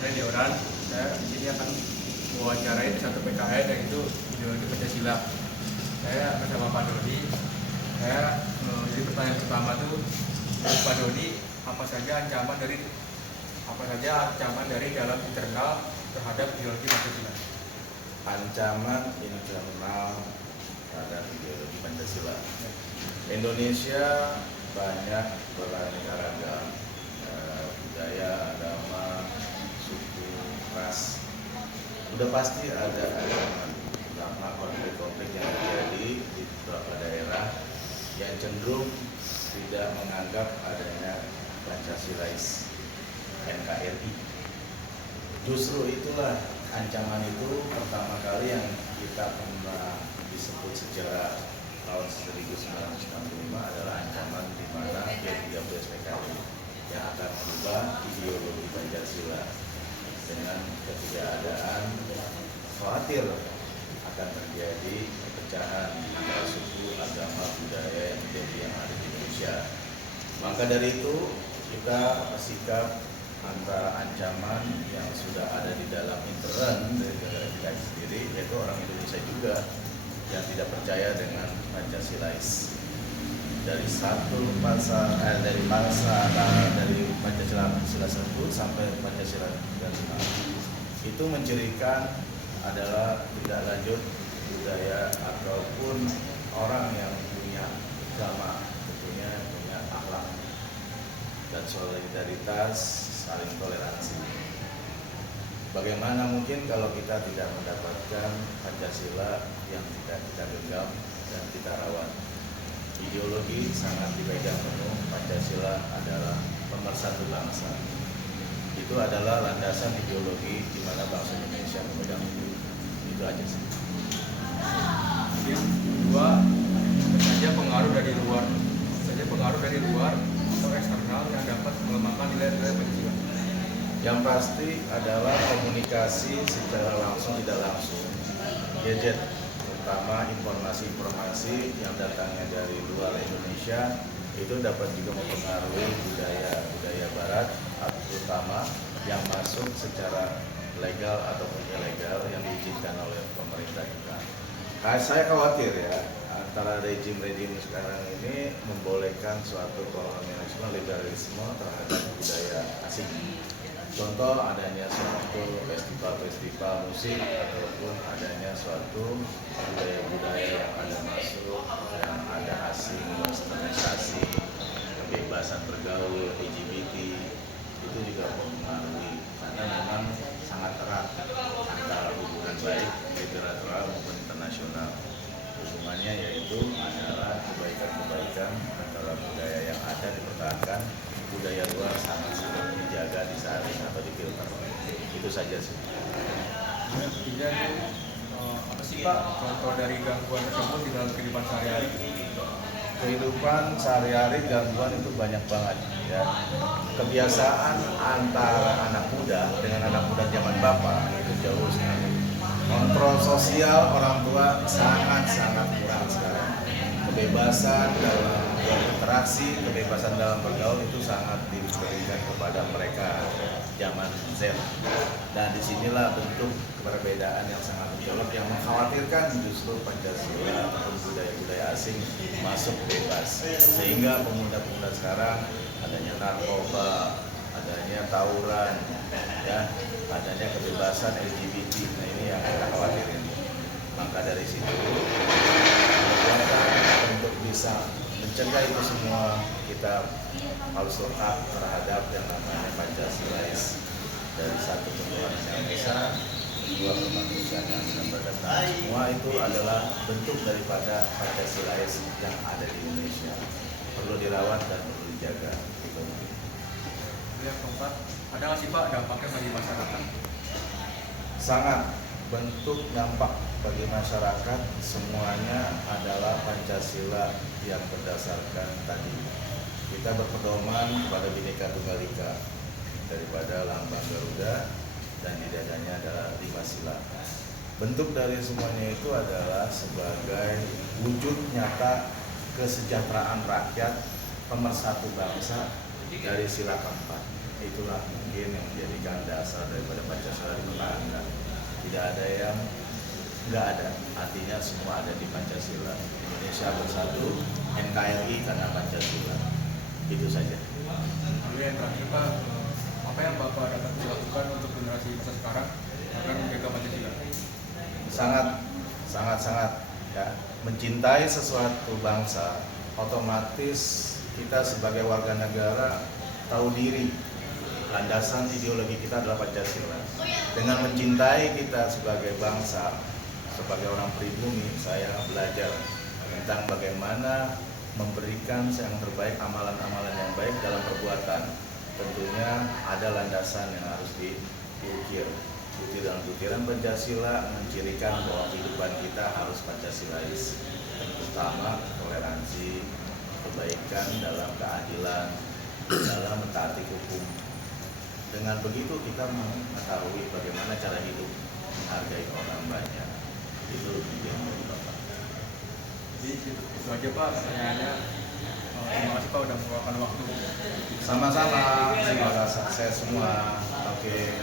Saya Dioran, saya di sini akan mewawancarai satu PKN yaitu ideologi Pancasila. Saya bersama Pak Dodi. Jadi pertanyaan pertama tuh Pak Dodi, apa saja ancaman dari dalam internal terhadap ideologi Pancasila? Ancaman internal terhadap ideologi Pancasila. Indonesia banyak beraneka ragam budaya, agama, suku, ras. Udah pasti ada ancaman karena konflik-konflik yang terjadi di beberapa daerah yang cenderung tidak menganggap adanya Pancasilais, NKRI. Justru itulah ancaman itu pertama kali yang kita pernah disebut sejarah tahun 1965 adalah ancaman di mana G30 PKI yang akan merubah ideologi Pancasila dengan ketidakadaan khawatir akan terjadi perpecahan antara suku, agama, budaya yang ada di Indonesia. Maka dari itu kita bersikap antara ancaman yang sudah ada di dalam intern dari negara kita sendiri, yaitu orang Indonesia juga yang tidak percaya dengan Pancasilais. Dari Pancasila 1 sampai Pancasila 95 itu mencirikan adalah tidak lanjut budaya ataupun orang yang punya agama, punya akhlak dan solidaritas, saling toleransi. Bagaimana mungkin kalau kita tidak mendapatkan Pancasila yang tidak kita genggam dan kita rawat? Ideologi sangat dipegang penuh. Pancasila adalah pemersatu bangsa. Itu adalah landasan ideologi di mana bangsa Indonesia memegang itu aja sih. Yang kedua, pengaruh dari luar atau eksternal yang dapat melemahkan nilai-nilai Pancasila. Yang pasti adalah komunikasi secara langsung tidak langsung, gadget, terutama informasi-informasi yang datangnya dari luar Indonesia itu dapat juga mempengaruhi budaya Barat, terutama yang masuk secara legal ataupun ilegal yang diizinkan oleh pemerintah kita. Saya khawatir ya, antara rejim-rejim sekarang ini membolehkan suatu kolonialisme, liberalisme terhadap budaya asing. Contoh adanya suatu festival musik ataupun adanya suatu budaya-budaya yang ada masuk, yang ada asing, westernisasi, kebebasan bergaul, LGBT, itu juga mempengaruhi karena memang sangat erat antara hubungan baik bilateral maupun internasional. Hubungannya yaitu adalah kebaikan-kebaikan antara budaya yang ada dipertahankan, budaya luar sangat dijaga, disaring atau difilter. Itu saja sih. Ketiga apa sih Pak contoh dari gangguan tersebut di dalam kehidupan sehari-hari? Kehidupan sehari-hari gangguan itu banyak banget ya. Kebiasaan antara anak muda dengan anak muda zaman bapak itu jauh sekali. Kontrol sosial orang tua sangat kurang sekarang. Kebebasan dalam berinteraksi, kebebasan dalam bergaul itu sangat diberikan kepada mereka zaman Z. Dan disinilah bentuk perbedaan yang sangat mencolok yang mengkhawatirkan justru Pancasila ataupun budaya-budaya asing masuk bebas. Sehingga pemuda-pemuda sekarang adanya narkoba, adanya tawuran, ya, adanya kebebasan LGBT. Nah ini yang kita khawatirin. Maka dari situ untuk bisa mencegah itu semua, kita harus lekat terhadap yang namanya Pancasilais. Dari satu ketuhanan yang esa, dua kemanusiaan yang berdatangan. Semua itu adalah bentuk daripada Pancasilais yang ada di Indonesia. Perlu dirawat dan perlu dijaga. Yang keempat, ada nggak sih Pak dampaknya bagi masyarakat? Sangat. Bentuk dampak bagi masyarakat semuanya adalah Pancasila yang berdasarkan tadi. Kita berpedoman pada Bhinneka Tunggal Ika daripada lambang Garuda dan di dadanya adalah 5 sila. Bentuk dari semuanya itu adalah sebagai wujud nyata kesejahteraan rakyat, pemersatu bangsa dari sila keempat. itulah mungkin yang menjadikan dasar daripada Pancasila dipertahankan. Tidak ada yang nggak ada, artinya semua ada di Pancasila. Indonesia bersatu, NKRI karena Pancasila. Itu saja. Lalu yang terakhir Pak, apa yang Bapak dapat dilakukan untuk generasi masa sekarang agar menjaga Pancasila? Sangat ya, mencintai sesuatu bangsa, otomatis kita sebagai warga negara tahu diri. Landasan ideologi kita adalah Pancasila. Dengan mencintai kita sebagai bangsa, sebagai orang pribumi, saya belajar tentang bagaimana memberikan yang terbaik, amalan-amalan yang baik dalam perbuatan. Tentunya ada landasan yang harus diukir. Butiran butiran Pancasila mencirikan bahwa kehidupan kita harus Pancasilais. Yang pertama, toleransi, kebaikan dalam keadilan, dalam mentaati hukum. Dengan begitu kita mengetahui bagaimana cara hidup, menghargai orang banyak. Itu yang menurut Bapak. Jadi itu aja Pak pertanyaannya. Terima kasih Pak udah meluangkan waktu. Sama-sama, semoga sukses semua. Oke.